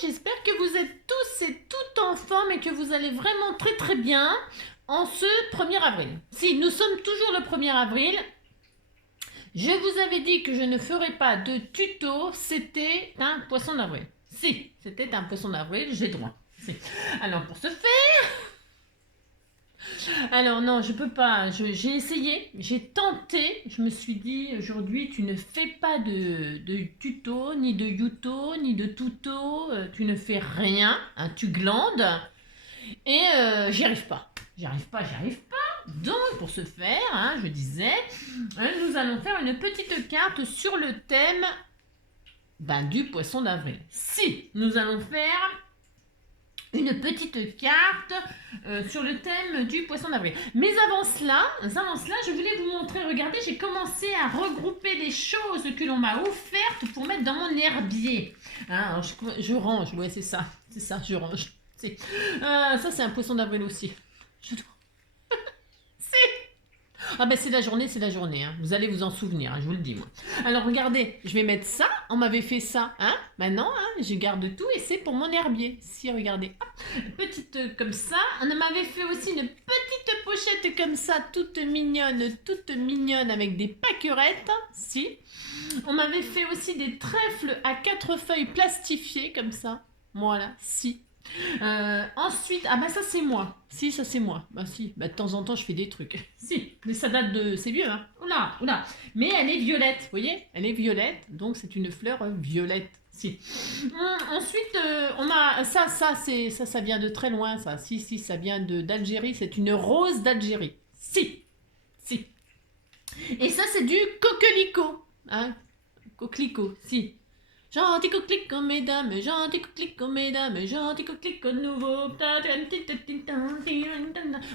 j'espère que vous êtes tous et toutes en forme et que vous allez vraiment très très bien en ce 1er avril. Si, nous sommes toujours le 1er avril. Je vous avais dit que je ne ferais pas de tuto, c'était un poisson d'avril. Si, c'était un poisson d'avril, j'ai droit. Si. Alors pour ce faire... Alors non, je peux pas, j'ai essayé, j'ai tenté, je me suis dit aujourd'hui tu ne fais pas de tuto, ni de yuto, ni de tuto, tu ne fais rien, hein, tu glandes et j'y arrive pas. J'y arrive pas. Donc pour ce faire, hein, je disais, nous allons faire une petite carte sur le thème du poisson d'avril. Si nous allons faire une petite carte sur le thème du poisson d'avril. Mais avant cela, je voulais vous montrer, regardez, j'ai commencé à regrouper les choses que l'on m'a offertes pour mettre dans mon herbier. Hein, alors je range, ouais c'est ça, je range. Ça c'est un poisson d'avril aussi. Ah ben c'est la journée, hein. Vous allez vous en souvenir, hein, je vous le dis moi. Alors regardez, je vais mettre ça, on m'avait fait ça, hein. Maintenant, hein, je garde tout et c'est pour mon herbier. Si, regardez, hop, petite comme ça. On m'avait fait aussi une petite pochette comme ça, toute mignonne avec des pâquerettes. Si. On m'avait fait aussi des trèfles à 4 feuilles plastifiées comme ça. Voilà, si. Ensuite, ah bah ça c'est moi. Si, ça c'est moi. Bah si, bah de temps en temps je fais des trucs. Si, mais ça date de... C'est vieux, hein. Oula. Mais elle est violette, vous voyez. Elle est violette, donc c'est une fleur violette. Si. Ensuite, on a... Ça vient de très loin, ça. Si, ça vient d'Algérie. C'est une rose d'Algérie. Si. Et ça c'est du coquelicot. Hein. Coquelicot, si. Gentil coquelicot, mesdames, gentil coquelicot, nouveau.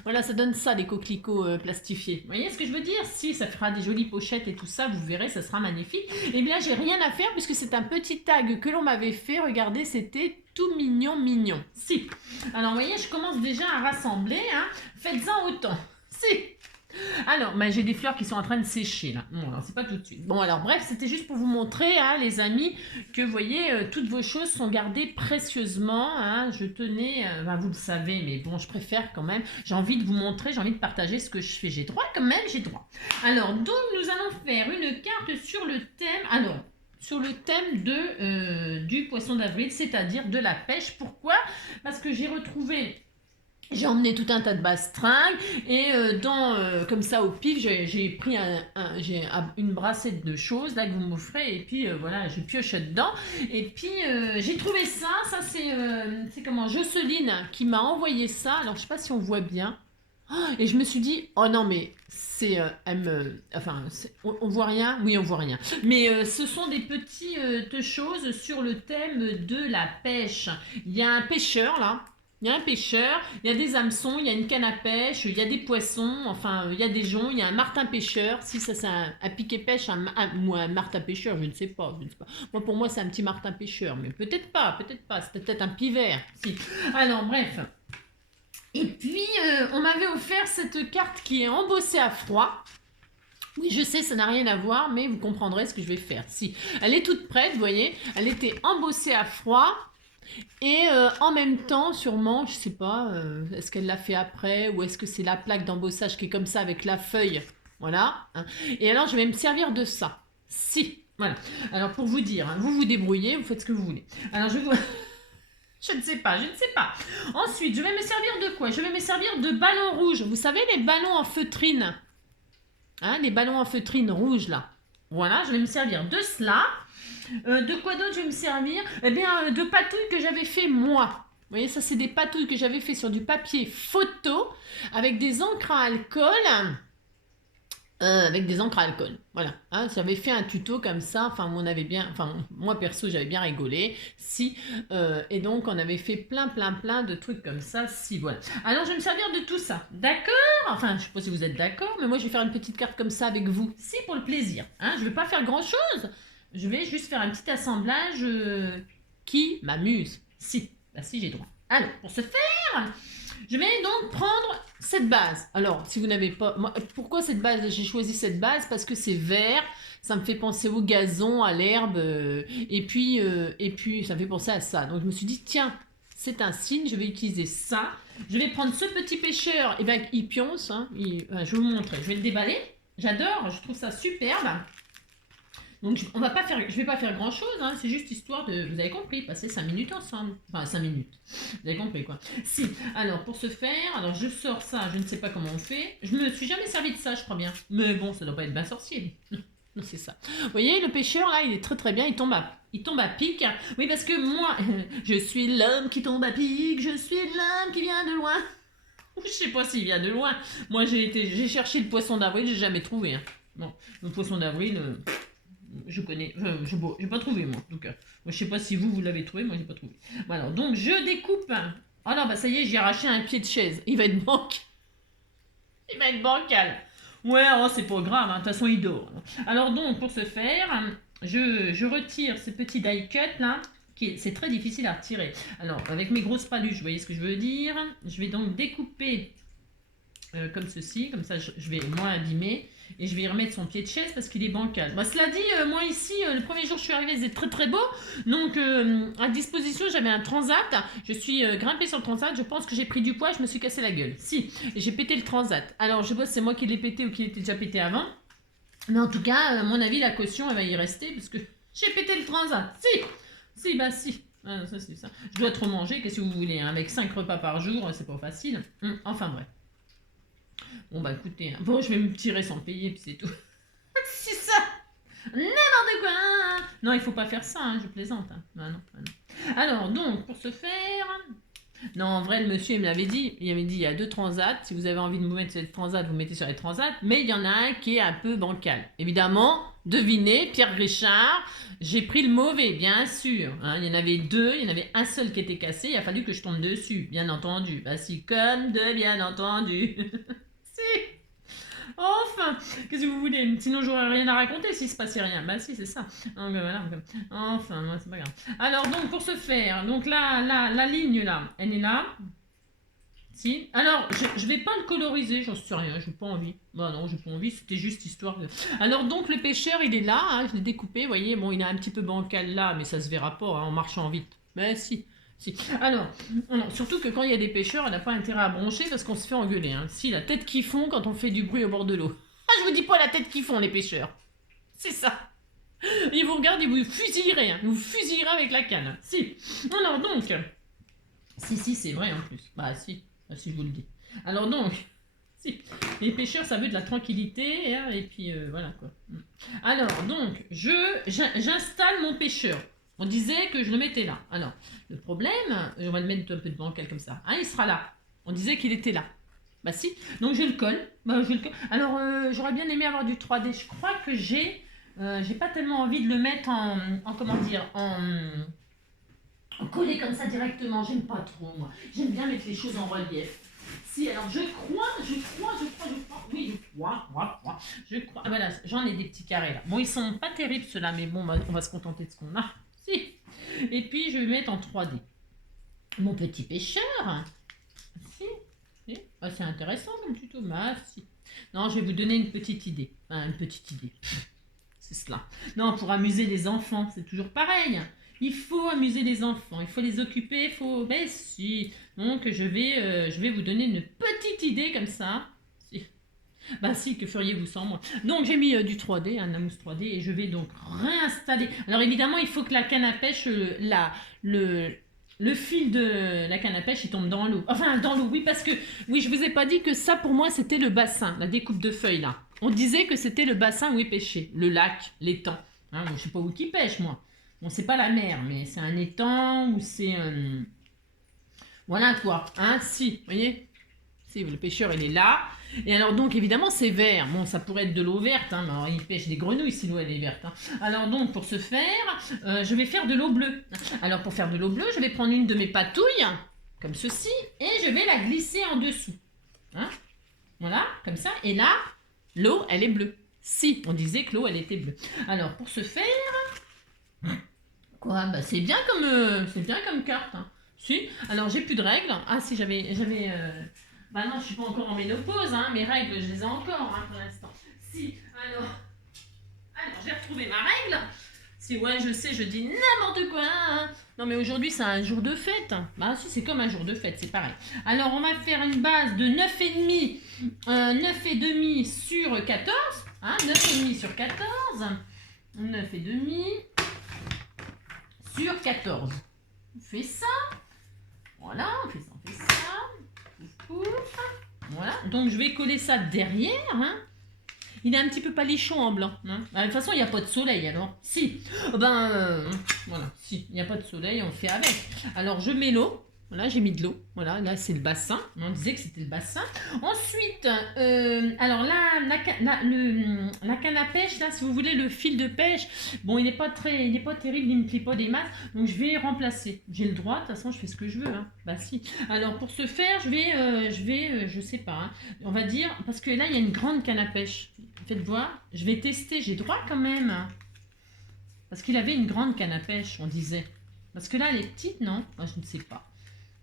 Voilà, ça donne ça, des coquelicots plastifiés. Vous voyez ce que je veux dire? Si, ça fera des jolies pochettes et tout ça, vous verrez, ça sera magnifique. Eh bien, j'ai rien à faire puisque c'est un petit tag que l'on m'avait fait. Regardez, c'était tout mignon. Si. Alors, vous voyez, je commence déjà à rassembler. Hein. Faites-en autant. Si. Alors, j'ai des fleurs qui sont en train de sécher là. Bon, alors c'est pas tout de suite. Bon, alors bref, c'était juste pour vous montrer, hein, les amis, que vous voyez, toutes vos choses sont gardées précieusement. Hein, je tenais, vous le savez, mais bon, je préfère quand même. J'ai envie de vous montrer, j'ai envie de partager ce que je fais. J'ai droit quand même, j'ai droit. Alors, donc, nous allons faire une carte sur le thème. Alors, sur le thème du poisson d'avril, c'est-à-dire de la pêche. Pourquoi? Parce que j'ai retrouvé... J'ai emmené tout un tas de bastringues et comme ça au pif, j'ai pris une brassette de choses là que vous m'offrez et puis voilà, je pioche dedans. Et puis j'ai trouvé ça c'est comment Jocelyne qui m'a envoyé ça. Alors je sais pas si on voit bien. Et je me suis dit, oh non mais c'est, on voit rien, oui on voit rien. Mais ce sont des petites choses sur le thème de la pêche. Il y a un pêcheur là. Il y a un pêcheur, il y a des hameçons, il y a une canne à pêche, il y a des poissons, enfin il y a des joncs, il y a un martin pêcheur. Si ça c'est un piquet pêche, ou un martin pêcheur, je ne sais pas. Moi pour moi c'est un petit martin pêcheur, mais peut-être pas, c'était peut-être un pivert. Si. Alors bref. Et puis on m'avait offert cette carte qui est embossée à froid. Oui, je sais, ça n'a rien à voir, mais vous comprendrez ce que je vais faire. Si, elle est toute prête, vous voyez, elle était embossée à froid. Et en même temps, sûrement, je sais pas, est-ce qu'elle l'a fait après ou est-ce que c'est la plaque d'embossage qui est comme ça avec la feuille, voilà. Hein. Et alors, je vais me servir de ça. Si, voilà. Alors, pour vous dire, hein, vous vous débrouillez, vous faites ce que vous voulez. Alors, je ne sais pas. Ensuite, je vais me servir de quoi? Je vais me servir de ballons rouges. Vous savez, les ballons en feutrine. Hein, les ballons en feutrine rouges, là. Voilà, je vais me servir de cela. De quoi d'autre je vais me servir? Eh bien, de patouilles que j'avais fait moi. Vous voyez, ça c'est des patouilles que j'avais fait sur du papier photo avec des encres à alcool. Voilà. Hein, j'avais fait un tuto comme ça. Enfin, moi perso, j'avais bien rigolé. Si. Et donc, on avait fait plein de trucs comme ça. Si, voilà. Alors, je vais me servir de tout ça. D'accord? Enfin, je ne sais pas si vous êtes d'accord, mais moi, je vais faire une petite carte comme ça avec vous. Si, pour le plaisir. Hein, je ne vais pas faire grand-chose. Je vais juste faire un petit assemblage qui m'amuse. Si, si j'ai droit. Alors, pour ce faire, Je vais donc prendre cette base. Alors, si vous n'avez pas... Moi, pourquoi cette base? J'ai choisi cette base parce que c'est vert, ça me fait penser au gazon, à l'herbe, et puis ça me fait penser à ça. Donc je me suis dit, tiens, c'est un signe, je vais utiliser ça. Je vais prendre ce petit pêcheur, et bien il pionce, hein, je vais vous montrer, je vais le déballer. J'adore, je trouve ça superbe. Donc je vais pas faire grand chose, hein, c'est juste histoire de, vous avez compris, passer 5 minutes ensemble. Enfin 5 minutes, vous avez compris quoi. Si, alors pour ce faire, alors je sors ça, je ne sais pas comment on fait. Je me suis jamais servi de ça, je crois bien. Mais bon, ça doit pas être bien sorcier. Non, c'est ça. Vous voyez, le pêcheur là, il est très très bien, il tombe à pic. Oui, parce que moi, je suis l'homme qui tombe à pic, je suis l'homme qui vient de loin. Je sais pas s'il vient de loin. Moi j'ai cherché le poisson d'avril, j'ai jamais trouvé. Hein. Bon, le poisson d'avril... je connais, j'ai pas trouvé moi en tout cas. Moi, je sais pas si vous l'avez trouvé, moi j'ai pas trouvé. Voilà, donc je découpe. Oh non, bah ça y est, j'ai arraché un pied de chaise. Il va être bancal. Il va être bancal. Ouais, oh, c'est pas grave, hein. De toute façon il dort. Alors donc, pour ce faire, je retire ce petit die cut là. C'est très difficile à retirer. Alors, avec mes grosses paluches, vous voyez ce que je veux dire. Je vais donc découper comme ceci, comme ça je vais moins abîmer. Et je vais y remettre son pied de chaise parce qu'il est bancal. Bah, cela dit, moi ici, le premier jour je suis arrivée, c'était très très beau. Donc à disposition, j'avais un transat. Je suis grimpée sur le transat. Je pense que j'ai pris du poids, je me suis cassé la gueule. Si, j'ai pété le transat. Alors je sais pas si c'est moi qui l'ai pété ou qui était déjà pété avant. Mais en tout cas, à mon avis, la caution, elle va y rester parce que j'ai pété le transat. Si, bah si. Ah, ça, c'est ça. Je dois trop manger, qu'est-ce que vous voulez, hein. Avec 5 repas par jour, c'est pas facile. Enfin bref. Bon bah écoutez, hein. Bon je vais me tirer sans payer puis c'est tout. C'est ça. N'importe quoi. Non il faut pas faire ça, hein, je plaisante. Hein. Ah non, ah non. Alors donc pour ce faire... Non en vrai le monsieur il me l'avait dit, il y a 2 transats, si vous avez envie de vous mettre sur les transats, vous mettez sur les transats, mais il y en a un qui est un peu bancal. Évidemment, devinez, Pierre Richard, j'ai pris le mauvais, bien sûr. Hein. Il y en avait 2, il y en avait un seul qui était cassé, il a fallu que je tombe dessus, bien entendu. Bah si, comme de bien entendu. Si. Enfin, qu'est-ce que vous voulez? Sinon, j'aurais rien à raconter s'il se passait rien. Bah si, c'est ça. Donc, voilà. Enfin, ouais, c'est pas grave. Alors, donc, pour ce faire, donc là, la ligne, là, elle est là. Si. Alors, je vais pas le coloriser, j'en sais rien, j'ai pas envie. Bah non, j'ai pas envie, c'était juste histoire de... Alors, donc, le pêcheur, il est là, hein, je l'ai découpé, vous voyez, bon, il est un petit peu bancal là, mais ça se verra pas, hein, en marchant vite. Mais si. Si. Alors, surtout que quand il y a des pêcheurs, on n'a pas intérêt à broncher parce qu'on se fait engueuler. Hein. Si, la tête qui fond quand on fait du bruit au bord de l'eau. Ah, je vous dis pas la tête qui fond, les pêcheurs. C'est ça. Ils vous regardent, ils vous fusillerez. Hein. Ils vous fusillerez avec la canne. Si. Alors donc... Si, c'est vrai en plus. Bah si, je vous le dis. Alors donc... Si. Les pêcheurs, ça veut de la tranquillité. Hein, et puis voilà quoi. Alors donc, j'installe mon pêcheur. On disait que je le mettais là. Alors, le problème, on va le mettre un peu de bancal comme ça. Hein, il sera là. On disait qu'il était là. Bah si. Donc je le colle. Alors, j'aurais bien aimé avoir du 3D. Je crois que j'ai pas tellement envie de le mettre en collé comme ça directement. J'aime pas trop, moi. J'aime bien mettre les choses en relief. Si, alors je crois. Oui, je crois. Ah, voilà, j'en ai des petits carrés là. Bon, ils sont pas terribles ceux-là, mais bon, on va se contenter de ce qu'on a. Si. Et puis, je vais mettre en 3D. Mon petit pêcheur. Si. Ah, c'est intéressant comme tuto. Bah, si. Non, je vais vous donner une petite idée. Une petite idée. C'est cela. Non, pour amuser les enfants, c'est toujours pareil. Il faut amuser les enfants, il faut les occuper, Ben si. Donc, je vais vous donner une petite idée comme ça. Si. Bah si, que feriez-vous sans moi? Donc j'ai mis du 3D, un mousse 3D, et je vais donc réinstaller. Alors évidemment, il faut que la canne à pêche, le fil de la canne à pêche, il tombe dans l'eau. Enfin, dans l'eau, oui, parce que, oui, je vous ai pas dit que ça, pour moi, c'était le bassin, la découpe de feuilles, là. On disait que c'était le bassin où est pêché, le lac, l'étang. Hein, je sais pas où qui pêche, moi. Bon, c'est pas la mer, mais c'est un étang ou c'est... Voilà quoi, hein, si, vous voyez? Si, le pêcheur, il est là. Et alors donc, évidemment, c'est vert. Bon, ça pourrait être de l'eau verte, hein, mais alors, il pêche des grenouilles si l'eau, elle est verte. Hein. Alors donc, pour ce faire, je vais faire de l'eau bleue. Alors, pour faire de l'eau bleue, je vais prendre une de mes patouilles, comme ceci, et je vais la glisser en dessous. Hein? Voilà, comme ça. Et là, l'eau, elle est bleue. Si, on disait que l'eau, elle était bleue. Alors, pour ce faire... Quoi? Bah, c'est bien comme carte. Hein. Si. Alors, j'ai plus de règles. Ah, si, bah non, je suis pas encore en ménopause, hein. Mes règles, je les ai encore, hein, pour l'instant. Si, alors j'ai retrouvé ma règle. Si, ouais, je sais, je dis n'importe quoi, hein. Non, mais aujourd'hui, c'est un jour de fête. Bah, si, c'est comme un jour de fête, c'est pareil. Alors, on va faire une base de 9,5, 9,5 sur 14. Hein, 9,5 sur 14. 9,5 sur 14. On fait ça. Voilà, on fait ça, on fait ça. Pouf, pouf. Voilà, donc je vais coller ça derrière. Hein. Il est un petit peu palichon en blanc. Hein. De toute façon, il n'y a pas de soleil alors. Si, voilà, si, il n'y a pas de soleil, on fait avec. Alors, je mets l'eau. Voilà, j'ai mis de l'eau. Voilà, là, c'est le bassin. On disait que c'était le bassin. Ensuite, alors là, la canne à pêche, là, si vous voulez, le fil de pêche, bon, il n'est pas terrible, il ne plie pas des masses. Donc, je vais remplacer. J'ai le droit, de toute façon, je fais ce que je veux. Hein. Bah, si. Alors, pour ce faire, je sais pas, hein, on va dire, parce que là, il y a une grande canne à pêche. Faites voir, je vais tester, j'ai droit quand même. Parce qu'il avait une grande canne à pêche, on disait. Parce que là, elle est petite, non? Moi, je ne sais pas.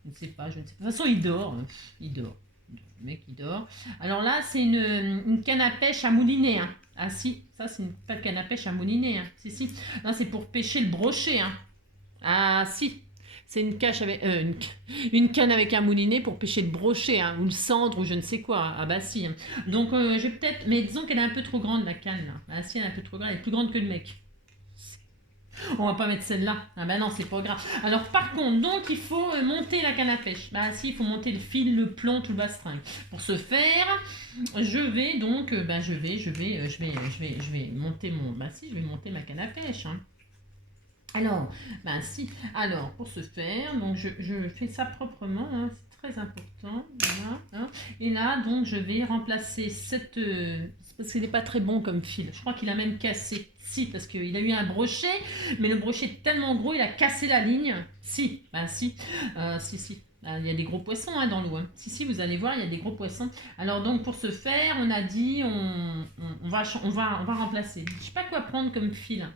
Je ne sais pas, je ne sais pas. De toute façon, il dort. Il dort. Le mec, il dort. Alors là, c'est une canne à pêche à mouliner. Hein. Ah si, ça, c'est pas de canne à pêche à mouliner. Hein. Si, si. Non, c'est pour pêcher le brochet. Hein. Ah si. C'est une canne avec un moulinet pour pêcher le brochet, hein, ou le cendre, ou je ne sais quoi. Ah bah si. Hein. Donc, je vais peut-être... Mais disons qu'elle est un peu trop grande, la canne. Là. Ah si, elle est un peu trop grande. Elle est plus grande que le mec. On va pas mettre celle-là. Ah bah non, c'est pas grave. Alors par contre, donc il faut monter la canne à pêche. Bah si, il faut monter le fil, le plomb, tout le bastring. Pour ce faire, je vais donc, je vais monter je vais monter ma canne à pêche. Hein. Alors, si. Alors, pour ce faire, donc je fais ça proprement. Hein, c'est très important. Voilà, hein. Et là, donc, je vais remplacer cette... parce qu'il n'est pas très bon comme fil. Je crois qu'il a même cassé. Si, parce qu'il a eu un brochet, mais le brochet est tellement gros, il a cassé la ligne. Si, si. Si. Il y a des gros poissons hein, dans l'eau. Hein. Si, vous allez voir, il y a des gros poissons. Alors donc pour ce faire, on a dit, on va remplacer. Je ne sais pas quoi prendre comme fil.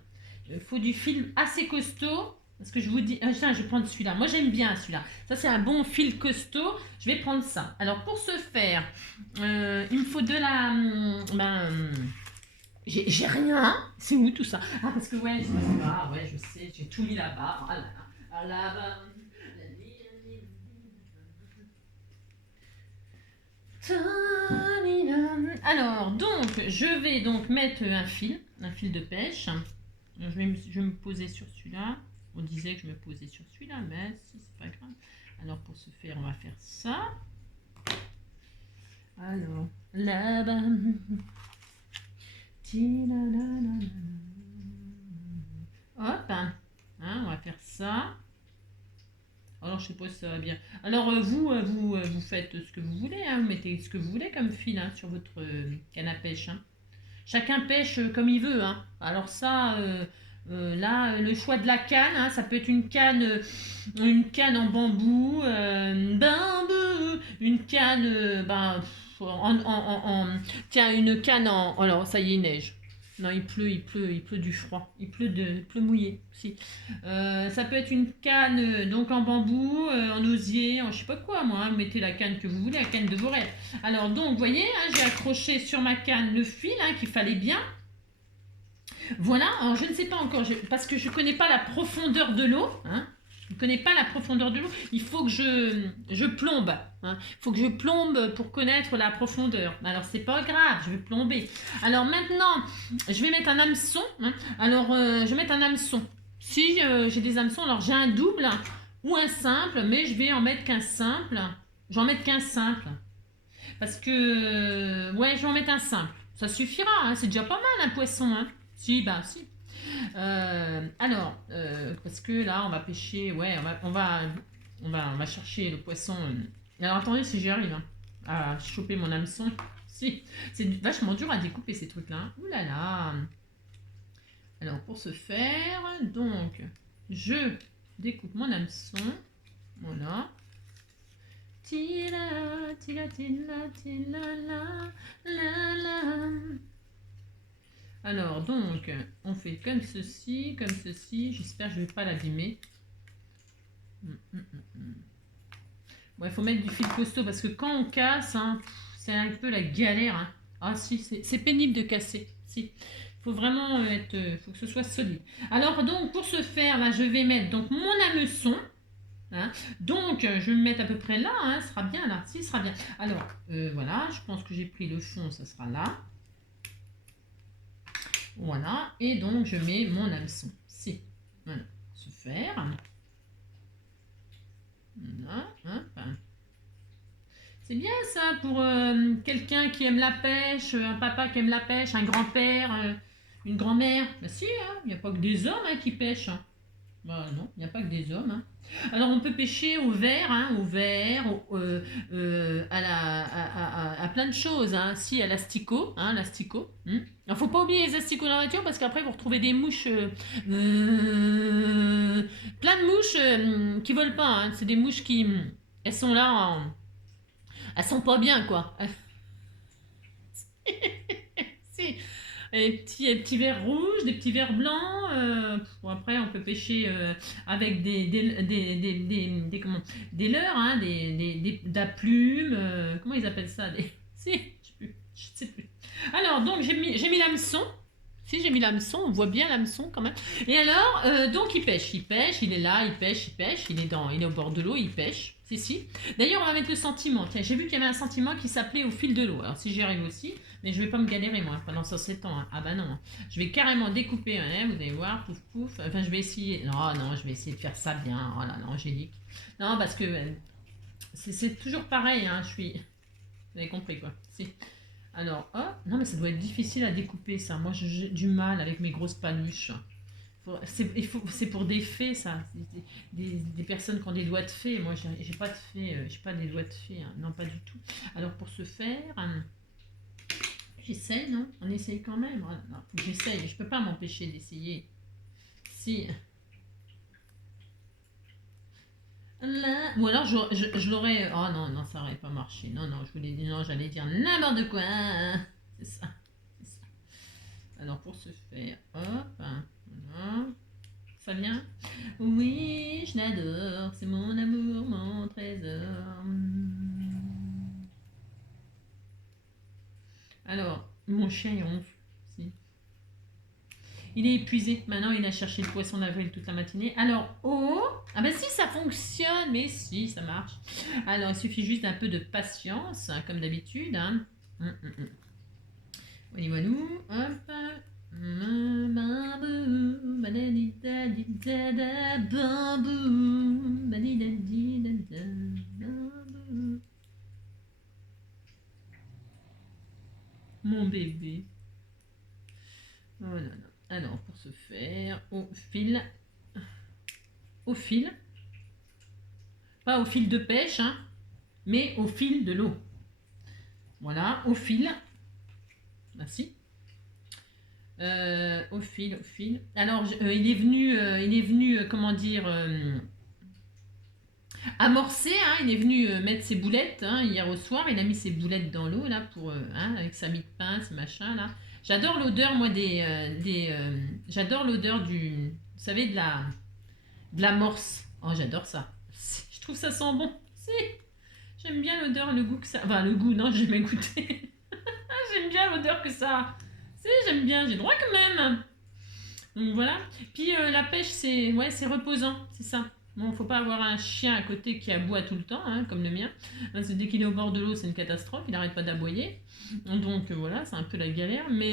Il faut du fil assez costaud. Parce que je vous dis, tiens, je vais prendre celui-là. Moi, j'aime bien celui-là. Ça, c'est un bon fil costaud. Je vais prendre ça. Alors, pour ce faire, il me faut de la... j'ai rien. C'est où tout ça? Ah, parce que, ouais, je sais, j'ai tout mis là-bas. Ah là là. Ah là-bas. Alors, donc, je vais donc mettre un fil de pêche. Je vais me poser sur celui-là. On disait que je me posais sur celui-là, mais si, c'est pas grave. Alors, pour ce faire, on va faire ça. Alors, là-bas. Hop. Hein, on va faire ça. Alors, je sais pas si ça va bien. Alors, vous faites ce que vous voulez. Hein. Vous mettez ce que vous voulez comme fil hein, sur votre canne à pêche. Hein. Chacun pêche comme il veut. Hein. Alors ça, là, le choix de la canne, hein, ça peut être une canne en bambou, une canne, tiens, une canne en... Alors, ça y est, il neige. Non, il pleut du froid. Il pleut mouillé aussi. Ça peut être une canne donc en bambou, en osier, en je sais pas quoi moi. Hein, mettez la canne que vous voulez, la canne de vos rêves. Alors donc, vous voyez, hein, j'ai accroché sur ma canne le fil hein, qu'il fallait bien. Voilà, alors je ne sais pas encore, parce que je ne connais pas la profondeur de l'eau. Hein. Je ne connais pas la profondeur de l'eau. Il faut que je plombe. Hein. Il faut que je plombe pour connaître la profondeur. Alors, c'est pas grave, je vais plomber. Alors, maintenant, je vais mettre un hameçon. Hein. Alors, je vais mettre un hameçon. Si j'ai des hameçons, alors j'ai un double ou un simple, mais je vais en mettre qu'un simple. J'en mettre qu'un simple. Parce que, ouais, je vais en mettre un simple. Ça suffira, hein. C'est déjà pas mal un poisson. Hein. Si, si. Alors, parce que là, on va pêcher, ouais, on va chercher le poisson. Alors, attendez si j'y arrive hein, à choper mon hameçon. Si, c'est vachement dur à découper ces trucs-là. Hein. Ouh là là. Alors, pour ce faire, donc, je découpe mon hameçon. Voilà. Tila, tila, tila, tila, la, la, la. Alors, donc, on fait comme ceci, j'espère que je ne vais pas l'abîmer. Bon, il faut mettre du fil costaud parce que quand on casse, hein, c'est un peu la galère. Hein. Ah si, c'est pénible de casser. Si. Faut vraiment faut que ce soit solide. Alors donc pour ce faire, là, je vais mettre donc mon hameçon. Hein. Donc je vais me mettre à peu près là, hein, ce sera bien là. Si, ce sera bien. Alors voilà, je pense que j'ai pris le fond, ça sera là. Voilà, et donc je mets mon hameçon. Si, voilà, se faire. Voilà, hop. C'est bien ça pour quelqu'un qui aime la pêche, un papa qui aime la pêche, un grand-père, une grand-mère. Ben si, hein, il n'y a pas que des hommes hein, qui pêchent. Hein. Bah non, il n'y a pas que des hommes. Hein. Alors on peut pêcher au verre, hein, à plein de choses. Hein. Si, à l'asticot, hein, l'asticot. Alors faut pas oublier les asticots dans la nature parce qu'après vous retrouvez des mouches, plein de mouches qui volent pas. Hein. C'est des mouches qui, elles sont là, elles sont pas bien quoi. Si. Des petits verres rouges, des petits verres blancs. Bon, après, on peut pêcher avec des leurres, hein, de la plume. Comment ils appellent ça Si, je sais plus. Alors, donc, j'ai mis l'hameçon. Si, j'ai mis l'hameçon, on voit bien l'hameçon quand même. Et alors, donc il pêche, il est là, il pêche, il est au bord de l'eau, il pêche. Si. D'ailleurs, on va mettre le sentiment. Tiens, j'ai vu qu'il y avait un sentiment qui s'appelait Au fil de l'eau. Alors, si j'y arrive aussi, mais je vais pas me galérer moi pendant 107 ans. Hein. Ah bah non. Hein. Je vais carrément découper, hein, vous allez voir, pouf pouf. Enfin, je vais essayer. Non, je vais essayer de faire ça bien. Oh là là, Angélique. Non, parce que c'est toujours pareil. Hein, je suis. Vous avez compris quoi. Si. Alors, oh, non, mais ça doit être difficile à découper ça. Moi, j'ai du mal avec mes grosses panuches. C'est pour des fées, ça. Des personnes qui ont des doigts de fée. Moi, j'ai pas de fée, j'ai pas des doigts de fée. Hein. Non, pas du tout. Alors, pour ce faire, j'essaye, non? On essaye quand même. Non, faut que j'essaye. Je peux pas m'empêcher d'essayer. Si. Là. Ou alors, je l'aurais. Oh non, ça aurait pas marché. Non, j'allais dire n'importe quoi. C'est ça. Alors, pour ce faire, hop. Voilà. Ça vient? Oui, je l'adore. C'est mon amour, mon trésor. Alors, mon chien, il ronfle. Si. Il est épuisé. Maintenant, il a cherché le poisson d'avril toute la matinée. Alors, oh! Ah ben si, ça fonctionne. Mais si, ça marche. Alors, il suffit juste d'un peu de patience, hein, comme d'habitude. Hein. Voilà, hop. Mon bébé. Oh là là. Alors, pour ce faire, au fil, pas au fil de pêche, hein, mais au fil de l'eau. Voilà, au fil. Merci. Au fil. Alors, il est venu, comment dire, amorcer, hein, il est venu mettre ses boulettes hein, hier au soir. Il a mis ses boulettes dans l'eau, là, hein, avec sa mie de pain, ce machin, là. J'adore l'odeur, moi, j'adore l'odeur vous savez, de la morse. Oh, j'adore ça. Je trouve ça sent bon. Si, j'aime bien l'odeur, le goût que ça... Enfin, le goût, non, j'ai jamais goûté. J'aime bien l'odeur que ça... Si, j'aime bien, j'ai droit quand même. Donc voilà. Puis la pêche, c'est reposant, c'est ça. Bon, faut pas avoir un chien à côté qui aboie tout le temps, hein, comme le mien. Parce que dès qu'il est au bord de l'eau, c'est une catastrophe, il n'arrête pas d'aboyer. Donc voilà, c'est un peu la galère. Mais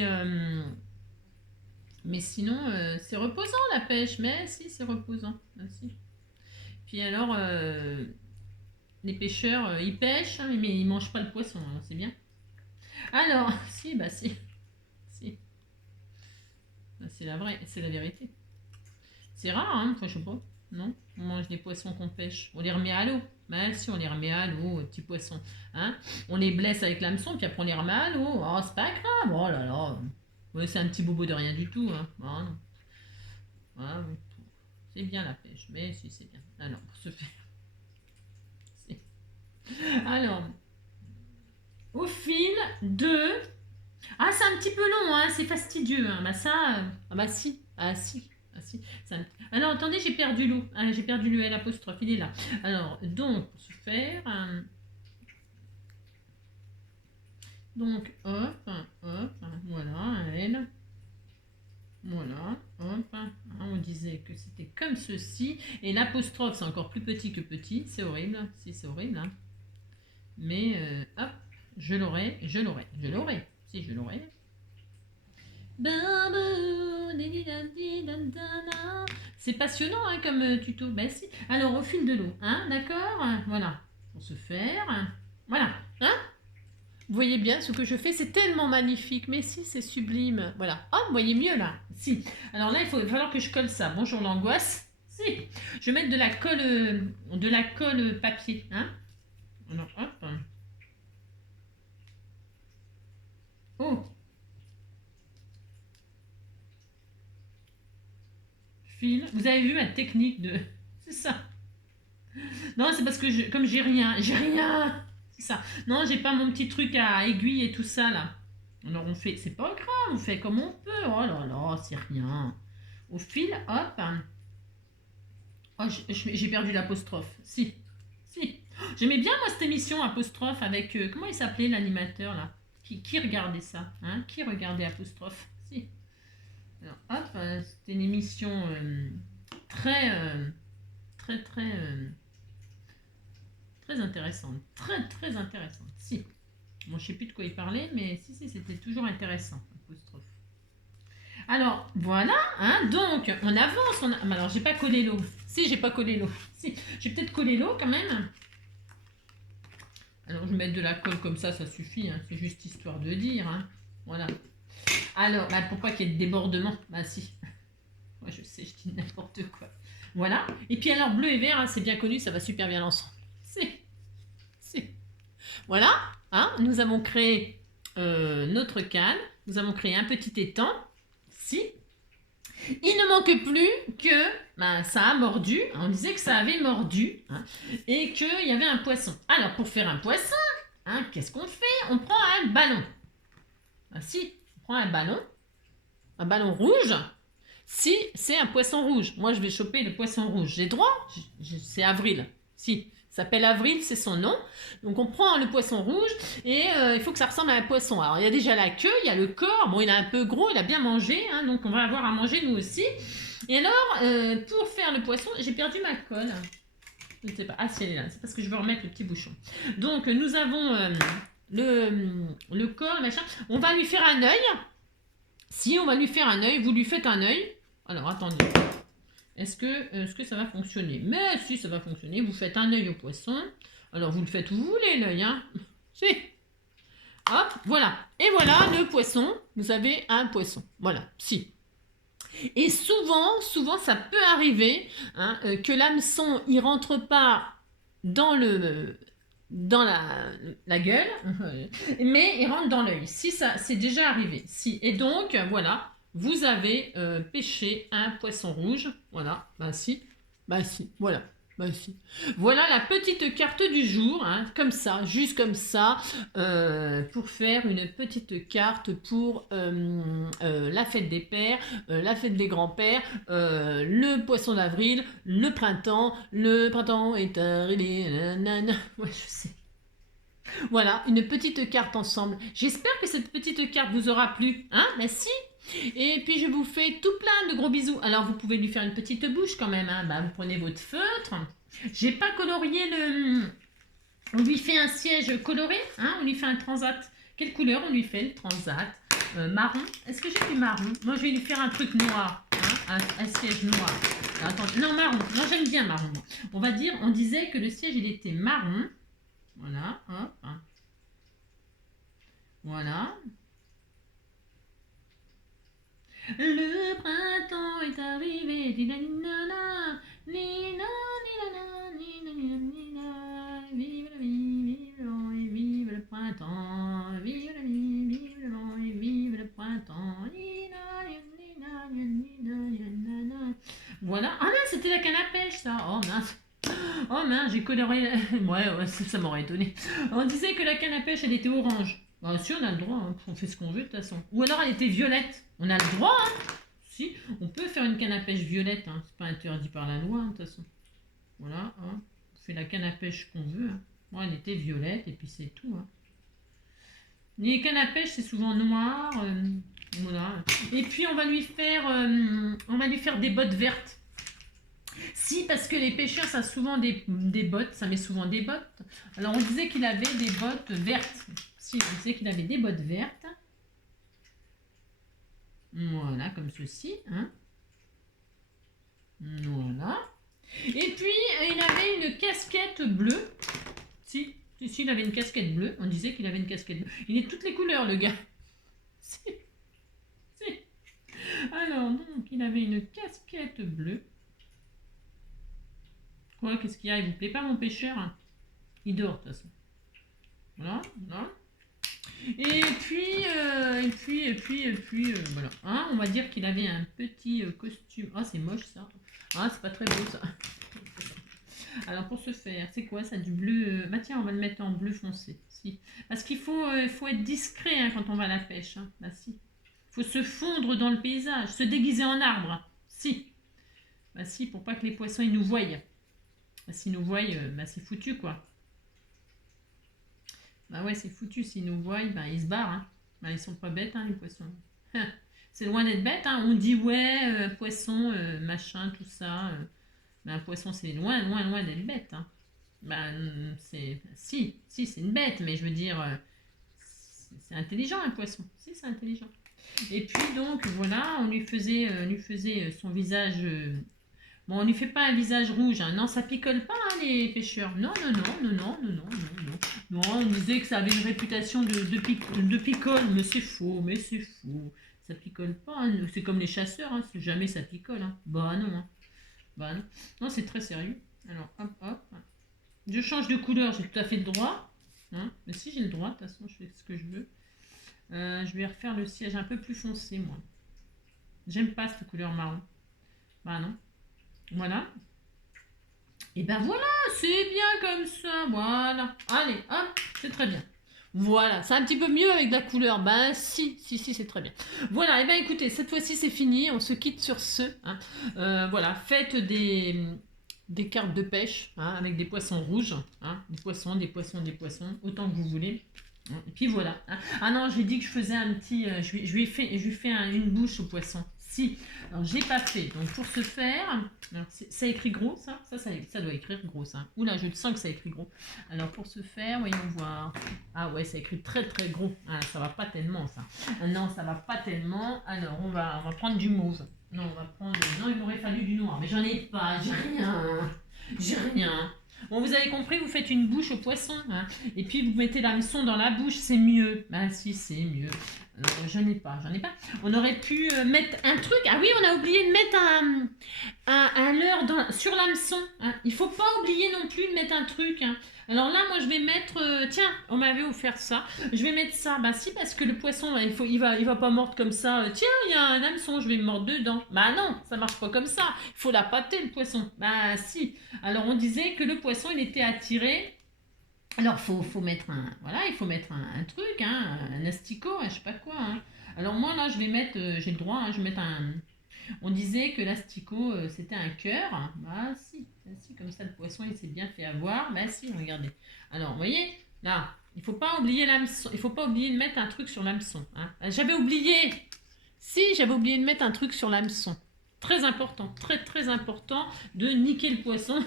sinon, c'est reposant la pêche. Mais si, c'est reposant. Ah, si. Puis alors, les pêcheurs, ils pêchent, hein, mais ils mangent pas le poisson, alors c'est bien. Alors, si, bah si. C'est la vérité. C'est rare, hein, enfin, je sais pas. Non, on mange des poissons qu'on pêche. On les remet à l'eau. Mais si, on les remet à l'eau, petits poissons. Hein, on les blesse avec l'hameçon, puis après on les remet à l'eau. Oh, c'est pas grave. Oh là là. Ouais, c'est un petit bobo de rien du tout. Hein. Oh, non. Ah, oui. C'est bien la pêche. Mais si, c'est bien. Alors, pour se faire. Alors, au fil de... Ah, c'est un petit peu long, hein, c'est fastidieux. Hein. Bah ça, ah bah si, Ah, si, alors, attendez, j'ai perdu l'eau. Ah, j'ai perdu le L apostrophe, il est là. Alors, donc, pour se faire... donc, hop, voilà, un L. Voilà, hop. On disait que c'était comme ceci. Et l'apostrophe, c'est encore plus petit que petit. C'est horrible. Si, c'est horrible. Hein. Mais, hop, je l'aurai. Si, je l'aurai. C'est passionnant hein, comme tuto. Ben si. Alors, au fil de l'eau. Hein, d'accord. Voilà. Pour se faire. Voilà. Hein. Vous voyez bien ce que je fais, c'est tellement magnifique, mais si, c'est sublime. Voilà. Oh, vous voyez mieux là. Si. Alors là, il va falloir que je colle ça. Bonjour l'angoisse. Si. Je vais mettre de la colle papier. Hein. Alors, hop. Oh. Fil. Vous avez vu ma technique de... C'est ça. Non, c'est parce que comme j'ai rien. C'est ça. Non, j'ai pas mon petit truc à aiguille et tout ça là. Alors on fait, c'est pas grave, on fait comme on peut. Oh là là, c'est rien. Au fil, hop. Oh, j'ai perdu l'apostrophe. Si. J'aimais bien moi cette émission apostrophe avec comment il s'appelait l'animateur là qui regardait ça hein. Qui regardait apostrophe. Si. Alors hop, c'était une émission très intéressante. Très intéressante. Si. Bon, je sais plus de quoi il parlait, mais si, c'était toujours intéressant. Apostrophe. Alors, voilà. Hein, donc, on avance. Alors, j'ai pas collé l'eau. Si, j'ai pas collé l'eau. Si, j'ai peut-être collé l'eau quand même. Alors, je vais mettre de la colle comme ça suffit. Hein. C'est juste histoire de dire. Hein. Voilà. Alors, bah, pour pas qu'il y ait de débordement. Bah, si. Moi, je sais, je dis n'importe quoi. Voilà. Et puis, alors, bleu et vert, hein, c'est bien connu, ça va super bien ensemble. Si. Voilà. Hein, nous avons créé notre canne. Nous avons créé un petit étang. Si. Il ne manque plus que ça a mordu. On disait que ça avait mordu hein, et qu'il y avait un poisson. Alors, pour faire un poisson, hein, qu'est-ce qu'on fait? On prend un ballon. Ah, si, on prend un ballon rouge. Si c'est un poisson rouge, moi je vais choper le poisson rouge. J'ai droit, c'est Avril. Si, s'appelle Avril, c'est son nom. Donc on prend le poisson rouge et il faut que ça ressemble à un poisson. Alors il y a déjà la queue, il y a le corps. Bon, il est un peu gros, il a bien mangé, hein, donc on va avoir à manger nous aussi. Et alors, pour faire le poisson, j'ai perdu ma colle. Je ne sais pas. Ah, si elle est là, c'est parce que je veux remettre le petit bouchon. Donc nous avons le corps, machin. On va lui faire un œil. Si on va lui faire un œil, vous lui faites un œil. Alors attendez. Est-ce que ça va fonctionner? Mais si ça va fonctionner, vous faites un œil au poisson. Alors vous le faites où vous voulez l'œil, hein. Si. Hop, voilà. Et voilà le poisson. Vous avez un poisson. Voilà, si. Et souvent, ça peut arriver hein, que l'hameçon, il rentre pas dans la gueule, mais il rentre dans l'œil. Si ça, c'est déjà arrivé. Si. Et donc, voilà. Vous avez pêché un poisson rouge. Voilà. Si. Voilà. Si. Voilà la petite carte du jour. Hein, comme ça. Juste comme ça. Pour faire une petite carte pour la fête des pères, la fête des grands-pères, le poisson d'avril, le printemps. Le printemps est arrivé. Nanana. Ouais, je sais. Voilà, une petite carte ensemble. J'espère que cette petite carte vous aura plu. Hein? Mais si. Et puis je vous fais tout plein de gros bisous. Alors vous pouvez lui faire une petite bouche quand même. Hein. Vous prenez votre feutre. J'ai pas colorié le... On lui fait un siège coloré. Hein. On lui fait un transat. Quelle couleur on lui fait le transat? Marron. Est-ce que j'ai du marron? Moi je vais lui faire un truc noir. Hein. Un siège noir. Attends, non, marron. Non, j'aime bien marron. On disait que le siège il était marron. Voilà, hop. Voilà. Le printemps est arrivé. Vive la vie, et vive le printemps. Vive la vie, vive le vent et vive le printemps. Voilà. Ah non, c'était la canne à pêche ça. Oh mince. Oh mince, j'ai coloré. Ouais, ça m'aurait étonné. On disait que la canne à pêche, elle était orange. Bah, si, on a le droit, hein. On fait ce qu'on veut de toute façon. Ou alors elle était violette. On a le droit, hein. Si, on peut faire une canne à pêche violette, hein. C'est pas interdit par la loi, hein, de toute façon. Voilà, hein. On fait la canne à pêche qu'on veut. Hein. Moi, elle était violette, et puis c'est tout. Hein. Les cannes à pêche, c'est souvent noir. Voilà. Et puis, on va lui faire des bottes vertes. Si, parce que les pêcheurs, ça a souvent des bottes, ça met souvent des bottes. Alors, on disait qu'il avait des bottes vertes. Si, on disait qu'il avait des bottes vertes. Voilà, comme ceci. Hein. Voilà. Et puis, il avait une casquette bleue. Si, il avait une casquette bleue. On disait qu'il avait une casquette bleue. Il est de toutes les couleurs, le gars. Si. Alors, donc, il avait une casquette bleue. Quoi, qu'est-ce qu'il y a? Il vous plaît pas, mon pêcheur? Il dort, de toute façon. Voilà, voilà. Et puis, voilà. Hein, on va dire qu'il avait un petit costume. Ah, c'est moche, ça. Ah, c'est pas très beau, ça. Alors, pour ce faire, c'est quoi ça? Du bleu. Bah, tiens, on va le mettre en bleu foncé. Si. Parce qu'il faut être discret hein, quand on va à la pêche. Hein. Bah, si. Il faut se fondre dans le paysage, se déguiser en arbre. Si. Bah, si, pour pas que les poissons ils nous voient. Bah, s'ils nous voient, bah, c'est foutu, quoi. Bah ouais, c'est foutu. S'ils nous voient, bah, ils se barrent. Hein. Bah, ils sont pas bêtes, hein, les poissons. C'est loin d'être bête. Hein. On dit, ouais, poisson, machin, tout ça. Mais un poisson, c'est loin, loin, loin d'être bête. Hein. Bah, si, c'est une bête, mais je veux dire, c'est intelligent, un poisson. Si, c'est intelligent. Et puis, donc, voilà, on lui faisait son visage... Bon, on lui fait pas un visage rouge, hein. Non, ça picole pas, hein, les pêcheurs. Non. Non, on disait que ça avait une réputation de picole, mais c'est faux, Ça picole pas, hein. C'est comme les chasseurs, hein. Jamais ça picole, hein. Bah non, hein. Bah non. Non, c'est très sérieux. Alors, hop. Je change de couleur, j'ai tout à fait le droit. Hein. Mais si j'ai le droit, de toute façon, je fais ce que je veux. Je vais refaire le siège un peu plus foncé, moi. J'aime pas cette couleur marron. Bah non. Voilà. Et ben voilà, c'est bien comme ça. Voilà. Allez, hop, c'est très bien. Voilà, c'est un petit peu mieux avec de la couleur. Ben si, c'est très bien. Voilà, et ben écoutez, cette fois-ci c'est fini. On se quitte sur ce. Hein. Voilà, faites des cartes de pêche hein, avec des poissons rouges. Hein, des poissons, autant que vous voulez. Et puis voilà. Hein. Ah non, j'ai dit que je faisais un petit... je lui ai fait une bouche au poisson. Si. Alors, j'ai pas fait. Donc, pour ce faire... Alors, ça écrit gros, ça doit écrire gros, ça. Oula, je le sens que ça écrit gros. Alors, pour ce faire, voyons voir. Ah ouais, ça écrit très, très gros. Ah, ça va pas tellement, ça. Ah, non, ça va pas tellement. Alors, on va prendre du mauve. Non, on va prendre... Non, il m'aurait fallu du noir. Mais j'en ai pas. J'ai rien. Bon, vous avez compris, vous faites une bouche au poisson. Hein, et puis, vous mettez l'hameçon dans la bouche, c'est mieux. Ben si, c'est mieux. Alors, j'en ai pas. On aurait pu mettre un truc. Ah oui, on a oublié de mettre un leurre sur l'hameçon. Hein. Il faut pas oublier non plus de mettre un truc. Hein. Alors là, moi, je vais mettre... tiens, on m'avait offert ça. Je vais mettre ça. Bah si, parce que le poisson, il va pas mordre comme ça. Tiens, il y a un hameçon, je vais me mordre dedans. Bah non, ça marche pas comme ça. Il faut la pâter, le poisson. Bah si. Alors, on disait que le poisson, il était attiré... Alors, faut mettre il faut mettre un truc, hein, un asticot, je sais pas quoi. Hein. Alors, moi, là, je vais mettre, j'ai le droit, hein, je vais mettre On disait que l'asticot, c'était un cœur. Bah, si, comme ça, le poisson, il s'est bien fait avoir. Bah, si, regardez. Alors, vous voyez, là, il faut pas oublier l'hameçon. Il faut pas oublier de mettre un truc sur l'hameçon. Hein. J'avais oublié. Si, j'avais oublié de mettre un truc sur l'hameçon. Très important, très, très important de niquer le poisson.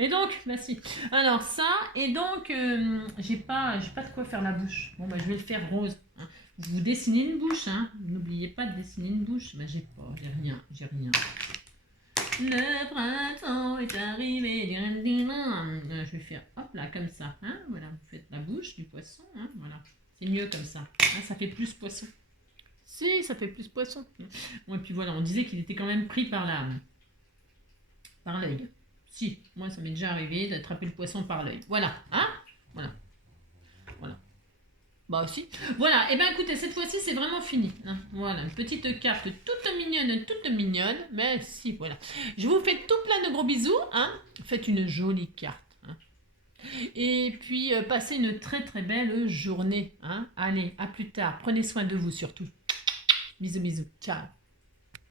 Et donc, bah si. Alors ça, et donc, j'ai pas de quoi faire la bouche. Bon, bah je vais le faire rose. Hein. Vous dessinez une bouche, hein. N'oubliez pas de dessiner une bouche. Bah j'ai rien. Le printemps est arrivé. Je vais faire, hop là, comme ça. Hein. Voilà, vous faites la bouche du poisson. Hein. Voilà, c'est mieux comme ça. Hein, ça fait plus poisson. Si, ça fait plus poisson. Bon, et puis voilà, on disait qu'il était quand même pris par l'œil. Si, moi ça m'est déjà arrivé d'attraper le poisson par l'œil. Voilà, hein. Voilà. Bah aussi. Voilà, et bien écoutez, cette fois-ci c'est vraiment fini. Hein. Voilà, une petite carte toute mignonne. Mais si, voilà. Je vous fais tout plein de gros bisous. Hein. Faites une jolie carte. Hein. Et puis, passez une très très belle journée. Hein. Allez, à plus tard. Prenez soin de vous surtout. Bisous, ciao.